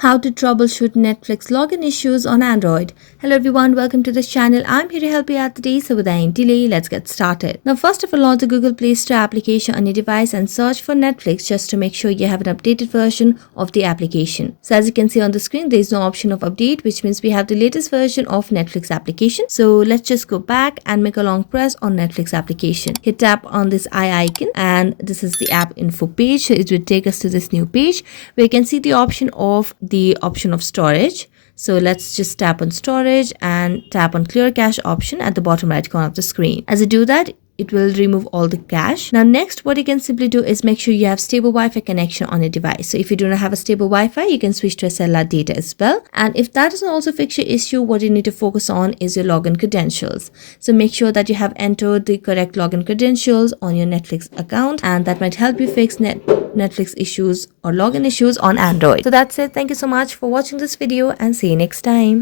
How to troubleshoot Netflix login issues on Android. Hello everyone, welcome to this channel. I'm here to help you out today, so without any delay, let's get started. Now first of all, launch the Google Play Store application on your device and search for Netflix just to make sure you have an updated version of the application. So as you can see on the screen, there is no option of update, which means we have the latest version of Netflix application. So let's just go back and make a long press on Netflix application. Hit tap on this eye icon and this is the app info page. So it will take us to this new page where you can see the option of storage. So let's just tap on storage and tap on clear cache option at the bottom right corner of the screen. As you do that, it will remove all the cache. Now next, what you can simply do is make sure you have stable Wi-Fi connection on your device. So if you do not have a stable Wi-Fi, you can switch to a cellular data as well. And if that doesn't also fix your issue, what you need to focus on is your login credentials. So make sure that you have entered the correct login credentials on your Netflix account, and that might help you fix Netflix issues or login issues on Android. So that's it. Thank you so much for watching this video and see you next time.